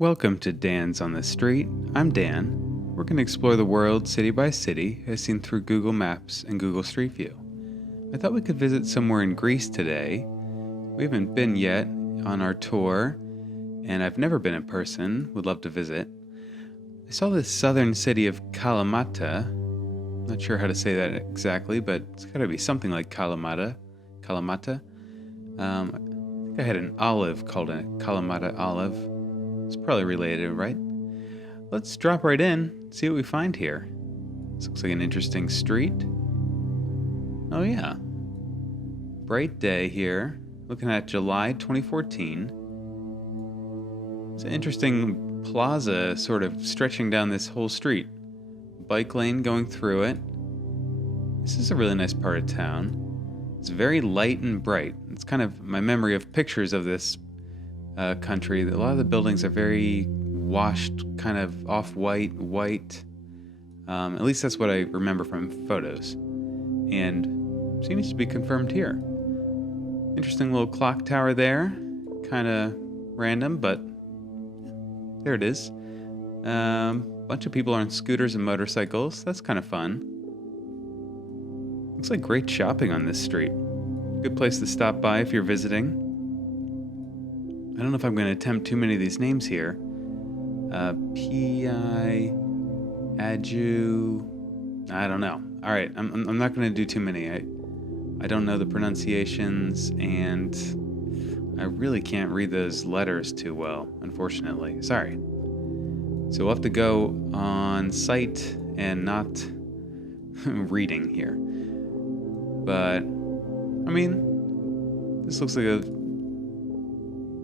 Welcome to Dan's on the Street. I'm Dan. We're going to explore the world city by city as seen through Google Maps and Google Street View. I thought we could visit somewhere in Greece today. We haven't been yet on our tour, and I've never been in person. Would love to visit. I saw the southern city of Kalamata. Not sure how to say that exactly, but it's got to be something like Kalamata. Kalamata. I think I had an olive called a Kalamata olive. It's probably related, right? Let's drop right in, see what we find here. This looks like an interesting street. Oh yeah. Bright day here. Looking at July 2014. It's an interesting plaza sort of stretching down this whole street. Bike lane going through it. This is a really nice part of town. It's very light and bright. It's kind of my memory of pictures of this country. A lot of the buildings are very washed, kind of off-white, white. At least that's what I remember from photos. And seems to be confirmed here. Interesting little clock tower there. Kind of random, but there it is. Bunch of people on scooters and motorcycles. That's kind of fun. Looks like great shopping on this street. Good place to stop by if you're visiting. I don't know if I'm going to attempt too many of these names here. P.I. Aju. I don't know. All right, I'm not going to do too many. I don't know the pronunciations, and I really can't read those letters too well, unfortunately. Sorry. So we'll have to go on sight and not reading here. But, I mean, this looks like a...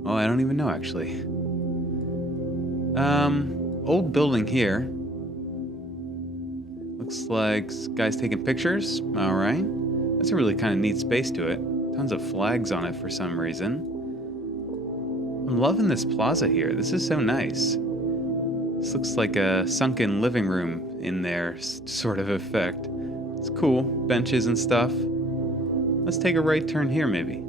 Oh, I don't even know, actually. Old building here. Looks like guys taking pictures. All right. That's a really kind of neat space to it. Tons of flags on it for some reason. I'm loving this plaza here. This is so nice. This looks like a sunken living room in there sort of effect. It's cool. Benches and stuff. Let's take a right turn here, maybe.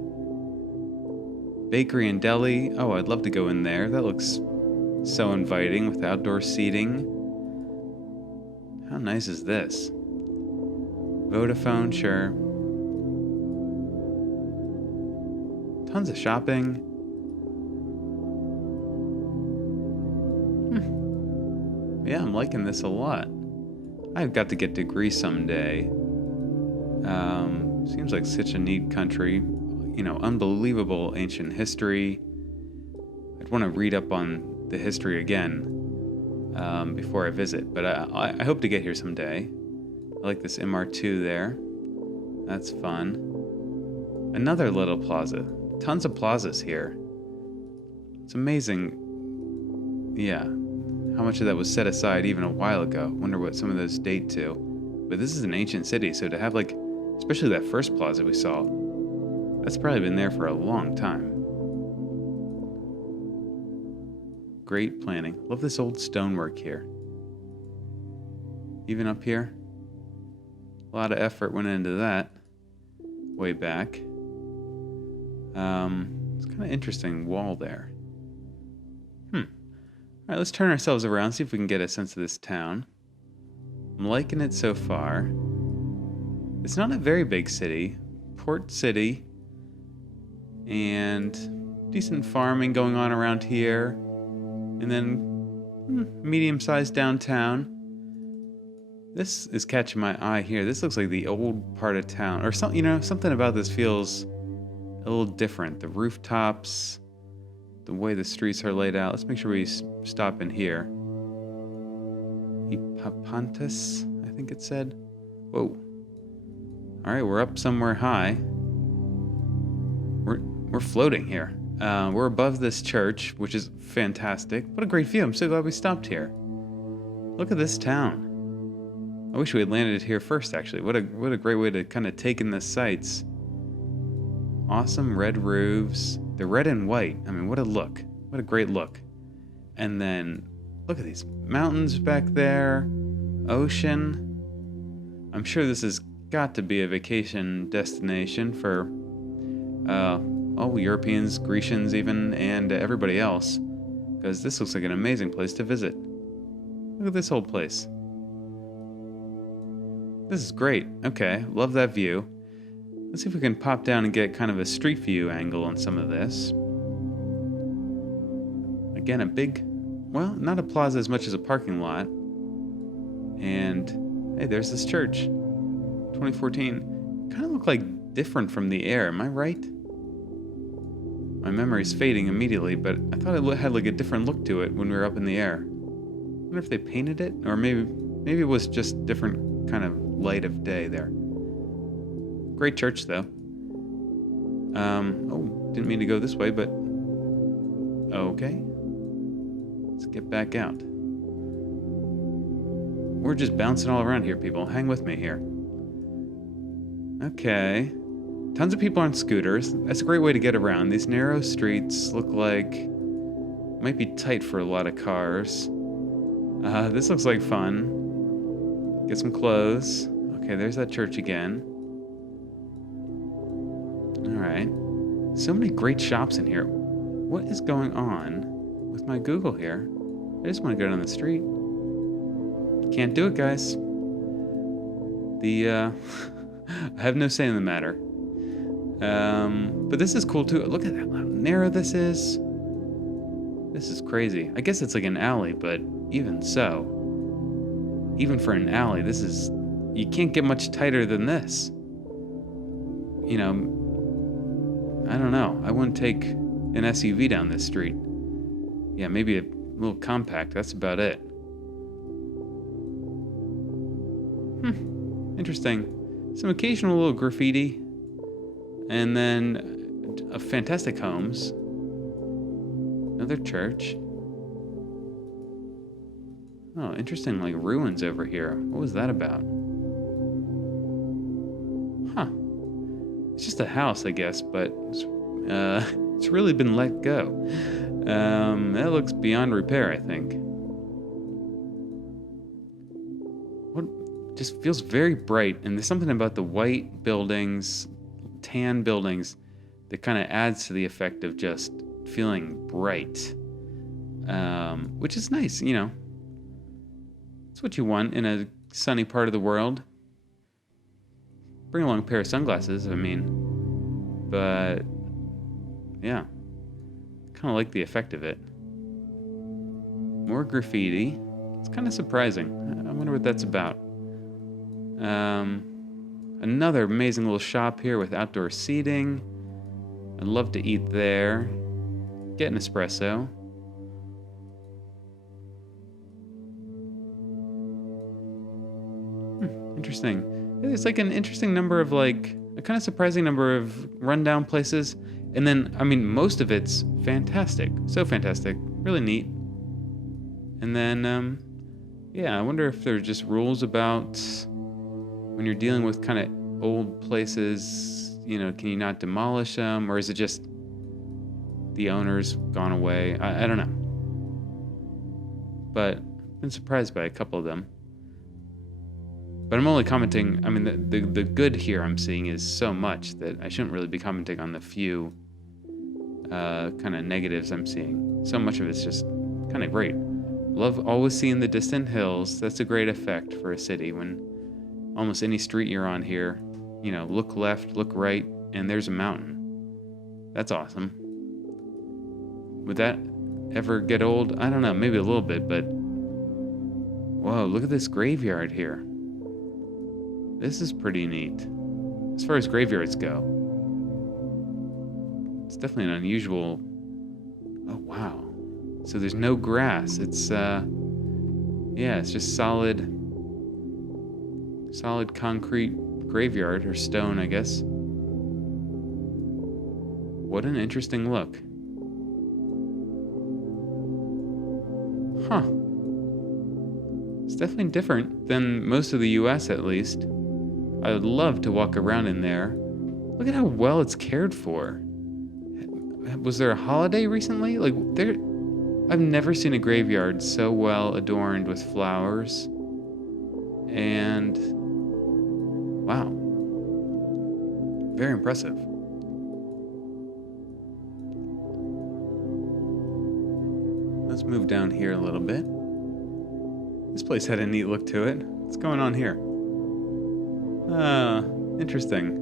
Bakery and deli. Oh, I'd love to go in there. That looks so inviting with outdoor seating. How nice is this? Vodafone, sure. Tons of shopping. Yeah, I'm liking this a lot. I've got to get to Greece someday. Seems like such a neat country. You know, unbelievable ancient history. I'd want to read up on the history again before I visit, but I hope to get here someday. I like this MR2 there. That's fun. Another little plaza. Tons of plazas here. It's amazing. Yeah, how much of that was set aside even a while ago. Wonder what some of those date to. But this is an ancient city, so to have like, especially that first plaza we saw, that's probably been there for a long time. Great planning. Love this old stonework here. Even up here. A lot of effort went into that. Way back. It's kind of interesting wall there. Alright, let's turn ourselves around, see if we can get a sense of this town. I'm liking it so far. It's not a very big city. Port city. And decent farming going on around here, and then medium-sized downtown. This is catching my eye here. This looks like the old part of town, or something. You know, something about this feels a little different. The rooftops, the way the streets are laid out. Let's make sure we stop in here. Hippopontus, I think it said. Whoa. All right, we're up somewhere high. We're floating here. We're above this church, which is fantastic. What a great view. I'm so glad we stopped here. Look at this town. I wish we had landed here first, actually. What a great way to kind of take in the sights. Awesome red roofs. They're red and white. I mean, what a look. What a great look. And then, look at these mountains back there. Ocean. I'm sure this has got to be a vacation destination for all Europeans, Grecians even, and everybody else. because this looks like an amazing place to visit. Look at this old place. This is great. Okay, love that view. Let's see if we can pop down and get kind of a street view angle on some of this. Again, a big, well, not a plaza as much as a parking lot. And hey, there's this church. 2014. Kind of look like different from the air, am I right? My memory's fading immediately, but I thought it had like a different look to it when we were up in the air. I wonder if they painted it, or maybe it was just different kind of light of day there. Great church, though. Oh, didn't mean to go this way, but okay. Let's get back out. We're just bouncing all around here, people. Hang with me here. Okay. Tons of people on scooters. That's a great way to get around. These narrow streets look like might be tight for a lot of cars. This looks like fun. Get some clothes. Okay, there's that church again. Alright. So many great shops in here. What is going on with my Google here? I just want to go down the street. Can't do it, guys. I have no say in the matter. But this is cool too. Look at how narrow this is. This is crazy. I guess it's like an alley, but even so, even for an alley, you can't get much tighter than this. You know, I don't know. I wouldn't take an SUV down this street. Yeah, maybe a little compact. That's about it. Interesting. Some occasional little graffiti. And then fantastic homes. Another church. Oh, interesting, like ruins over here. What was that about? Huh. It's just a house, I guess, but it's really been let go. That looks beyond repair, I think. What just feels very bright, and there's something about the white buildings, tan buildings, that kind of adds to the effect of just feeling bright. Which is nice, you know. It's what you want in a sunny part of the world. Bring along a pair of sunglasses, I mean. But, yeah. Kind of like the effect of it. More graffiti. It's kind of surprising. I wonder what that's about. Another amazing little shop here with outdoor seating. I'd love to eat there. Get an espresso. Interesting. It's like an interesting number of a kind of surprising number of rundown places. And then, I mean, most of it's fantastic. So fantastic. Really neat. And then, yeah, I wonder if there's just rules about when you're dealing with kind of old places, you know, can you not demolish them? Or is it just the owner's gone away? I don't know. But I've been surprised by a couple of them. But I'm only commenting, I mean, the good here I'm seeing is so much that I shouldn't really be commenting on the few kind of negatives I'm seeing. So much of it's just kind of great. Love always seeing the distant hills. That's a great effect for a city when almost any street you're on here, you know, look left, look right, and there's a mountain. That's awesome. Would that ever get old? I don't know, maybe a little bit, but whoa, look at this graveyard here. This is pretty neat. As far as graveyards go. It's definitely an unusual... Oh, wow. So there's no grass. It's, yeah, it's just solid concrete graveyard, or stone, I guess. What an interesting look. Huh. It's definitely different than most of the US, at least. I would love to walk around in there. Look at how well it's cared for. Was there a holiday recently? I've never seen a graveyard so well adorned with flowers. And wow. Very impressive. Let's move down here a little bit. This place had a neat look to it. What's going on here? Interesting.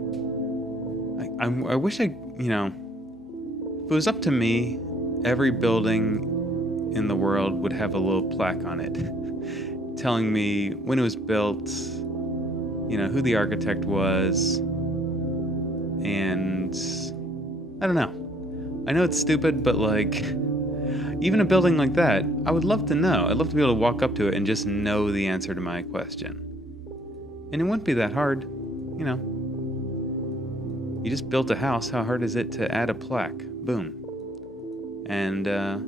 I wish if it was up to me, every building in the world would have a little plaque on it telling me when it was built, who the architect was, and I don't know. I know it's stupid, but even a building like that, I would love to know. I'd love to be able to walk up to it and just know the answer to my question. And it wouldn't be that hard, You just built a house. How hard is it to add a plaque? Boom. And I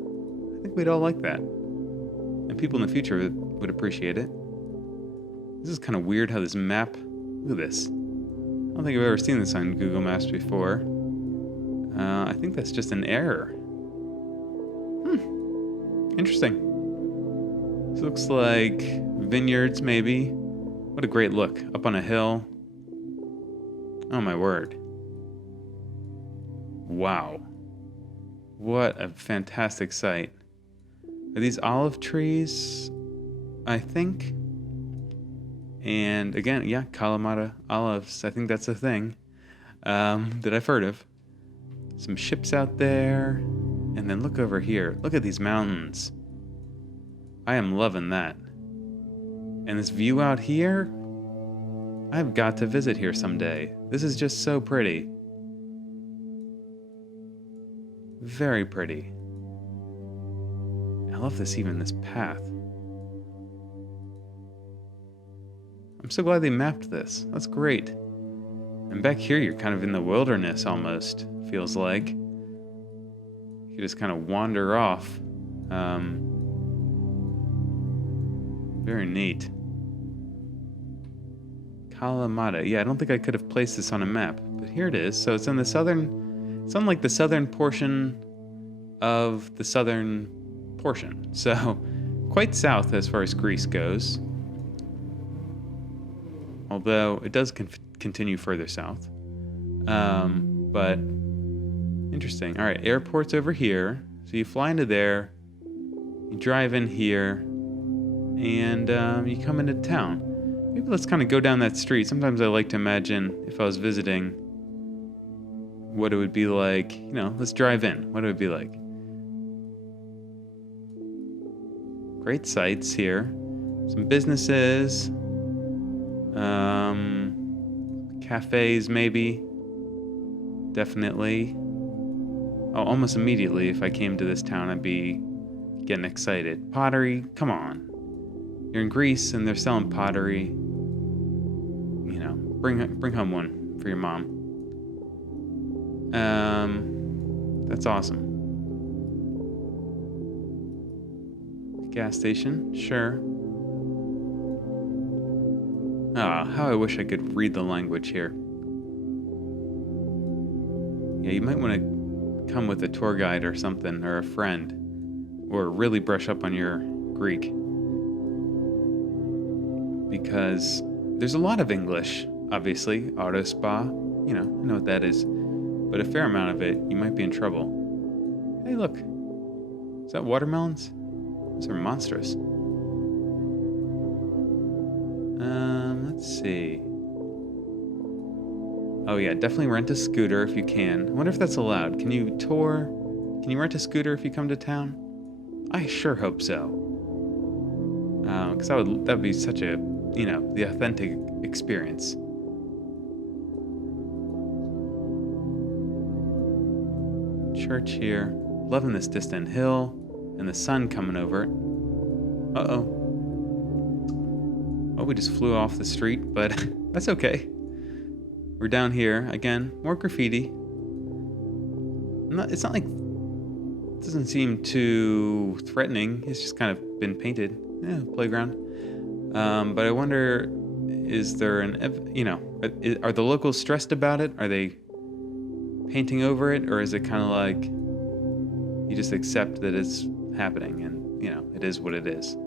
think we'd all like that. And people in the future would appreciate it. This is kind of weird how this map... Look at this. I don't think I've ever seen this on Google Maps before. I think that's just an error. Interesting. This looks like vineyards, maybe. What a great look. Up on a hill. Oh my word. Wow. What a fantastic sight. Are these olive trees? I think. And again, yeah, Kalamata olives. I think that's a thing that I've heard of. Some ships out there. And then look over here. Look at these mountains. I am loving that. And this view out here, I've got to visit here someday. This is just so pretty. Very pretty. I love this path. I'm so glad they mapped this. That's great. And back here, you're kind of in the wilderness almost, feels like. You just kind of wander off. Very neat. Kalamata. Yeah, I don't think I could have placed this on a map, but here it is. So it's in the southern, it's on the southern portion of the southern portion. So quite south as far as Greece goes. Although it does continue further south. But interesting. All right, airport's over here. So you fly into there, you drive in here, and you come into town. Maybe let's kind of go down that street. Sometimes I like to imagine if I was visiting what it would be like. Let's drive in. What it would be like. Great sights here. Some businesses. Cafes maybe. Definitely. Oh, almost immediately if I came to this town I'd be getting excited. Pottery, come on. You're in Greece and they're selling pottery. Bring home one for your mom. That's awesome. Gas station, sure. How I wish I could read the language here. Yeah, you might want to come with a tour guide or something, or a friend, or really brush up on your Greek. Because there's a lot of English, obviously. Auto spa, I know what that is. But a fair amount of it, you might be in trouble. Hey, look. Is that watermelons? Those are monstrous. Let's see. Oh yeah, definitely rent a scooter if you can. I wonder if that's allowed. Can you rent a scooter if you come to town? I sure hope so. Because that'd be such a, the authentic experience. Church here. Loving this distant hill and the sun coming over it. Uh-oh. Oh, we just flew off the street, but that's okay. We're down here. Again, more graffiti. It's not like... It doesn't seem too threatening. It's just kind of been painted. Yeah, playground. But I wonder, is there are the locals stressed about it? Are they painting over it? Or is it kind of like you just accept that it's happening and, it is what it is?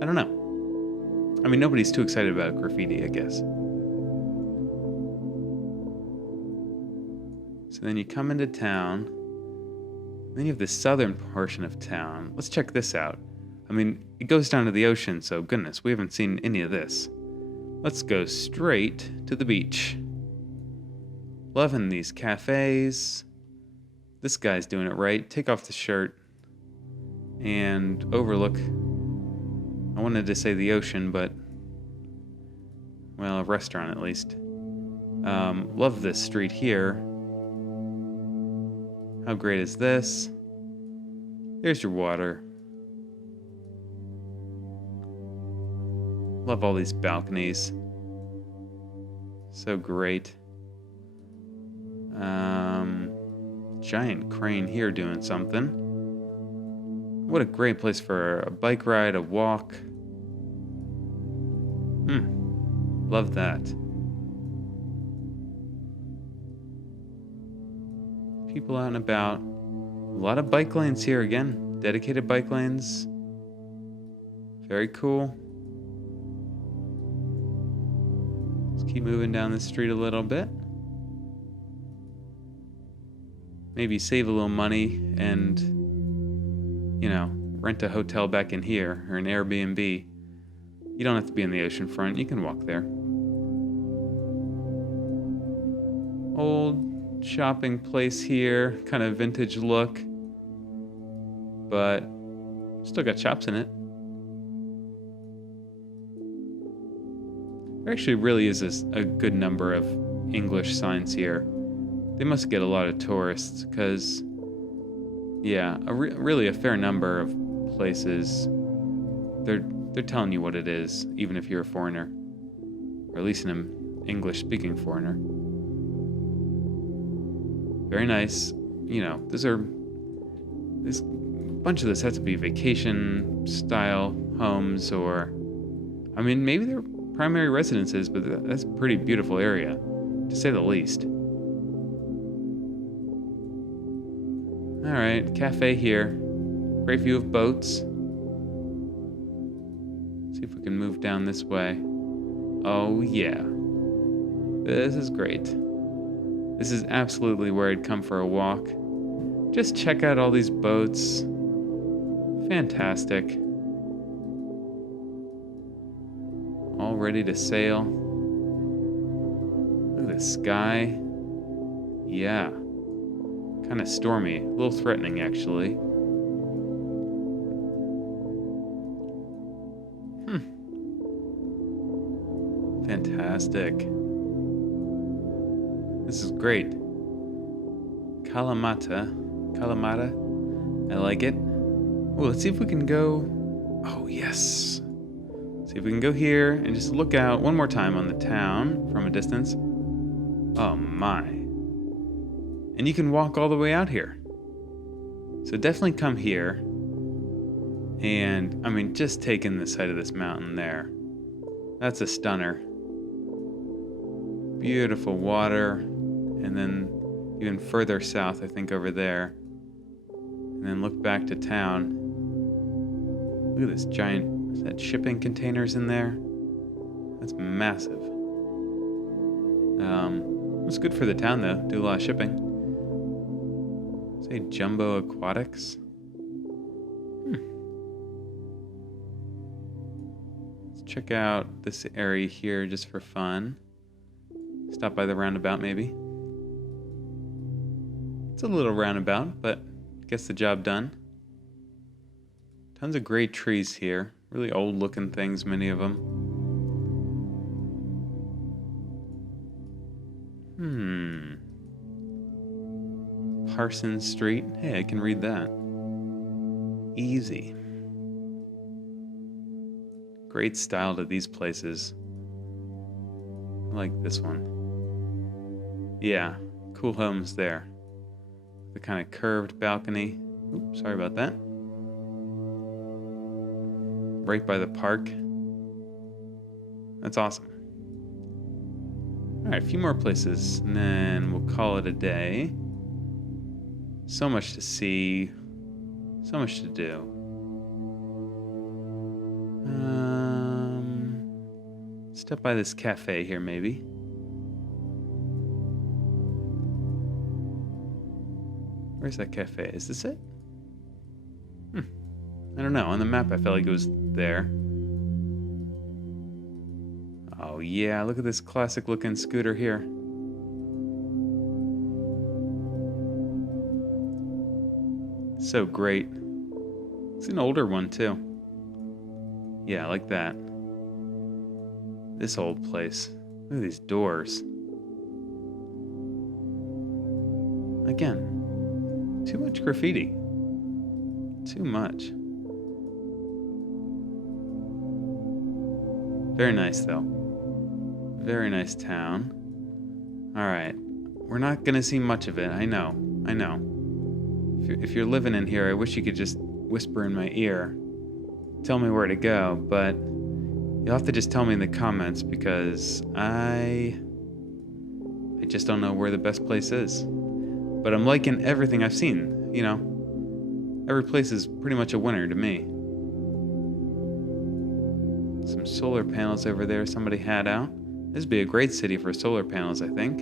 I don't know. I mean, nobody's too excited about graffiti, I guess. So then you come into town. Then you have the southern portion of town. Let's check this out. I mean, it goes down to the ocean, so goodness, we haven't seen any of this. Let's go straight to the beach. Loving these cafes. This guy's doing it right. Take off the shirt and overlook, I wanted to say the ocean, but, well, a restaurant at least. Love this street here. How great is this? There's your water. Love all these balconies. So great. Giant crane here doing something. What a great place for a bike ride, a walk. Love that. People out and about. A lot of bike lanes here again. Dedicated bike lanes. Very cool. Let's keep moving down the street a little bit. Maybe save a little money and, rent a hotel back in here or an Airbnb. You don't have to be in the ocean front. You can walk there. Old shopping place here, kind of vintage look, but still got shops in it. There actually really is a good number of English signs here. They must get a lot of tourists because, really a fair number of places, they're telling you what it is, even if you're a foreigner, or at least an English-speaking foreigner. Very nice. There's a bunch of this has to be vacation-style homes, or, maybe they're primary residences, but that's a pretty beautiful area, to say the least. All right, cafe here. Great view of boats. See if we can move down this way. Oh yeah. This is great. This is absolutely where I'd come for a walk. Just check out all these boats. Fantastic. All ready to sail. Look at the sky. Yeah. Kind of stormy. A little threatening, actually. Fantastic. This is great. Kalamata. I like it. Well, let's see if we can go. Oh, yes. See if we can go here and just look out one more time on the town from a distance. Oh, my. And you can walk all the way out here. So definitely come here. And, just take in the sight of this mountain there. That's a stunner. Beautiful water. And then even further south, I think over there. And then look back to town. Look at this giant, is that shipping containers in there? That's massive. It's good for the town though, do a lot of shipping. Say Jumbo Aquatics. Let's check out this area here just for fun. Stop by the roundabout maybe. It's a little roundabout, but gets the job done. Tons of great trees here. Really old looking things, many of them. Parsons Street. Hey, I can read that. Easy. Great style to these places. I like this one. Yeah, cool homes there. The kind of curved balcony. Oops, sorry about that. Right by the park. That's awesome. All right, a few more places, and then we'll call it a day. So much to see. So much to do. Step by this cafe here, maybe. Where's that cafe? Is this it? I don't know. On the map, I felt like it was there. Oh, yeah. Look at this classic-looking scooter here. So great. It's an older one, too. Yeah, I like that. This old place. Look at these doors. Again, too much graffiti. Too much. Very nice, though. Very nice town. Alright. We're not gonna see much of it. I know. If you're living in here, I wish you could just whisper in my ear. Tell me where to go, but you'll have to just tell me in the comments because I just don't know where the best place is. But I'm liking everything I've seen, you know. Every place is pretty much a winner to me. Some solar panels over there somebody had out. This would be a great city for solar panels, I think.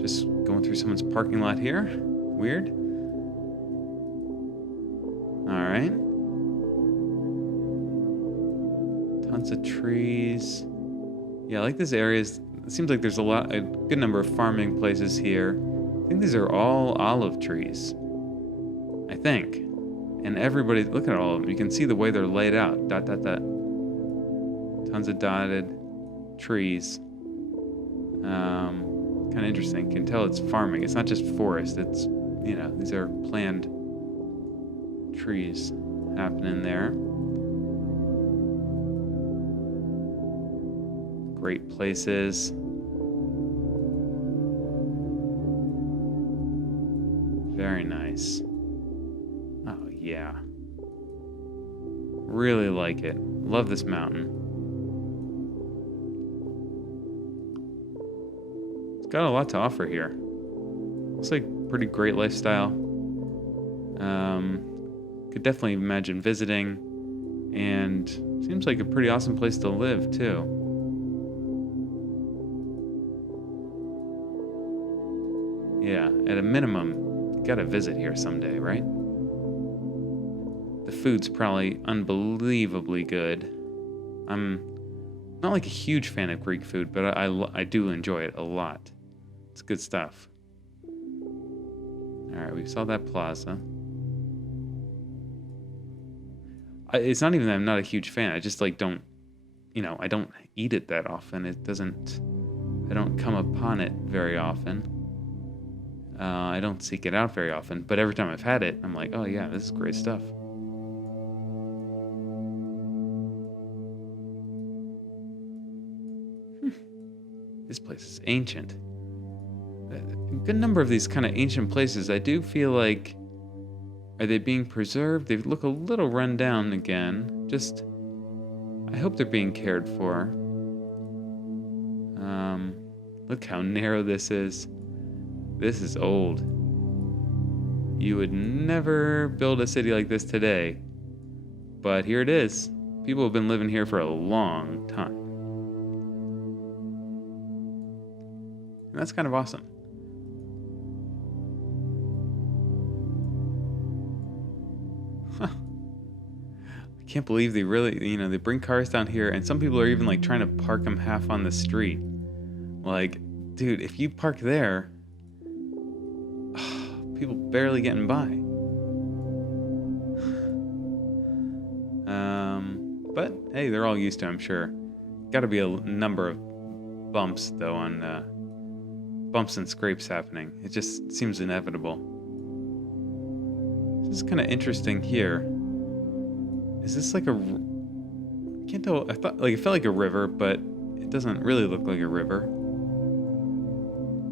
Just going through someone's parking lot here. Weird. Alright. Tons of trees. Yeah, I like this area. It seems like there's a good number of farming places here. I think these are all olive trees. I think. And everybody, look at all of them. You can see the way they're laid out. Dot, dot, dot. Tons of dotted trees. Kind of interesting. You can tell it's farming. It's not just forest. It's, you know, these are planned trees happening there. Great places. Very nice. Oh, yeah. Really like it. Love this mountain. It's got a lot to offer here. Looks like pretty great lifestyle. Could definitely imagine visiting. And seems like a pretty awesome place to live, too. Yeah, at a minimum, you gotta visit here someday, right? The food's probably unbelievably good. I'm not like a huge fan of Greek food, but I do enjoy it a lot. It's good stuff. Alright, we saw that plaza. It's not even that I'm not a huge fan. I just like don't, you know, I don't eat it that often. I don't come upon it very often. I don't seek it out very often, but every time I've had it, I'm like, oh yeah, this is great stuff. This place is ancient. A good number of these kind of ancient places, I do feel like, are they being preserved? They look a little run down again. Just, I hope they're being cared for. Look how narrow this is. This is old. You would never build a city like this today. But here it is. People have been living here for a long time. And that's kind of awesome. Huh. I can't believe they really, you know, they bring cars down here and some people are even like trying to park them half on the street. Like, dude, if you park there, people barely getting by. But hey, they're all used to it, I'm sure. Got to be a number of bumps though on bumps and scrapes happening. It just seems inevitable. This is kind of interesting here. Is this like a? I can't tell. I thought like it felt like a river, but it doesn't really look like a river.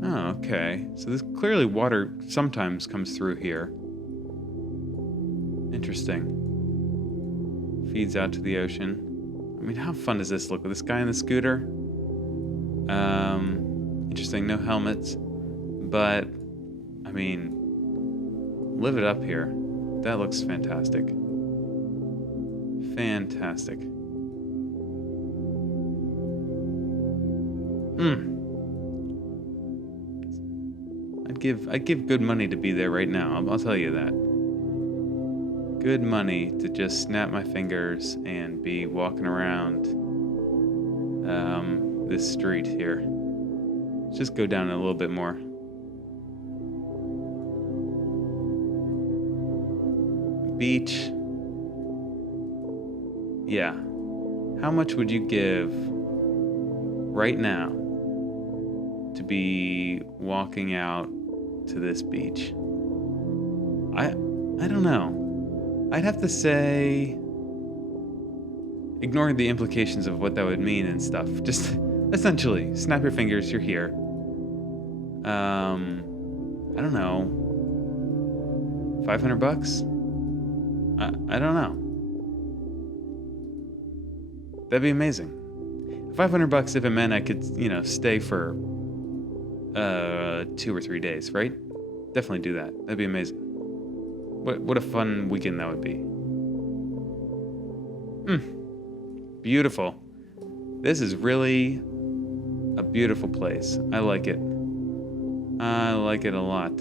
Oh, okay. So this clearly water sometimes comes through here. Interesting. Feeds out to the ocean. I mean, how fun does this look with this guy on the scooter? Interesting, no helmets. But, I mean, live it up here. That looks fantastic. Fantastic. I'd give good money to be there right now. I'll tell you that. Good money to just snap my fingers and be walking around this street here. Let's just go down a little bit more. Beach. Yeah. How much would you give right now to be walking out to this beach? I don't know. I'd have to say, ignoring the implications of what that would mean and stuff, just essentially, snap your fingers, you're here. I don't know, $500? I don't know. That'd be amazing. $500 if it meant I could, stay for 2 or 3 days, right? Definitely do that. That'd be amazing. What a fun weekend that would be. Beautiful. This is really a beautiful place. I like it. I like it a lot.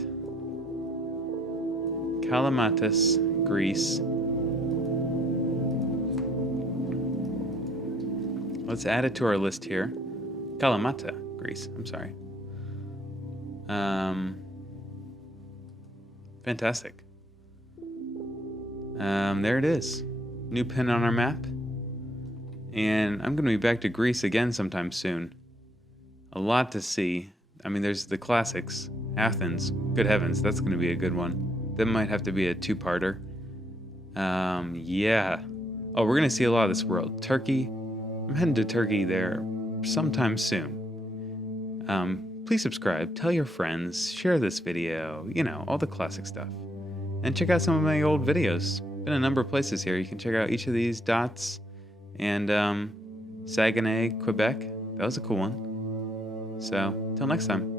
Kalamata Greece. Let's add it to our list here. Kalamata Greece. I'm sorry. Fantastic. There it is. New pin on our map. And I'm going to be back to Greece again sometime soon. A lot to see. I mean, there's the classics. Athens. Good heavens, that's going to be a good one. That might have to be a two-parter. Yeah. Oh, we're going to see a lot of this world. Turkey. I'm heading to Turkey there sometime soon. Please subscribe, tell your friends, share this video, all the classic stuff. And check out some of my old videos. Been a number of places here. You can check out each of these dots. And Saguenay, Quebec. That was a cool one. So, till next time.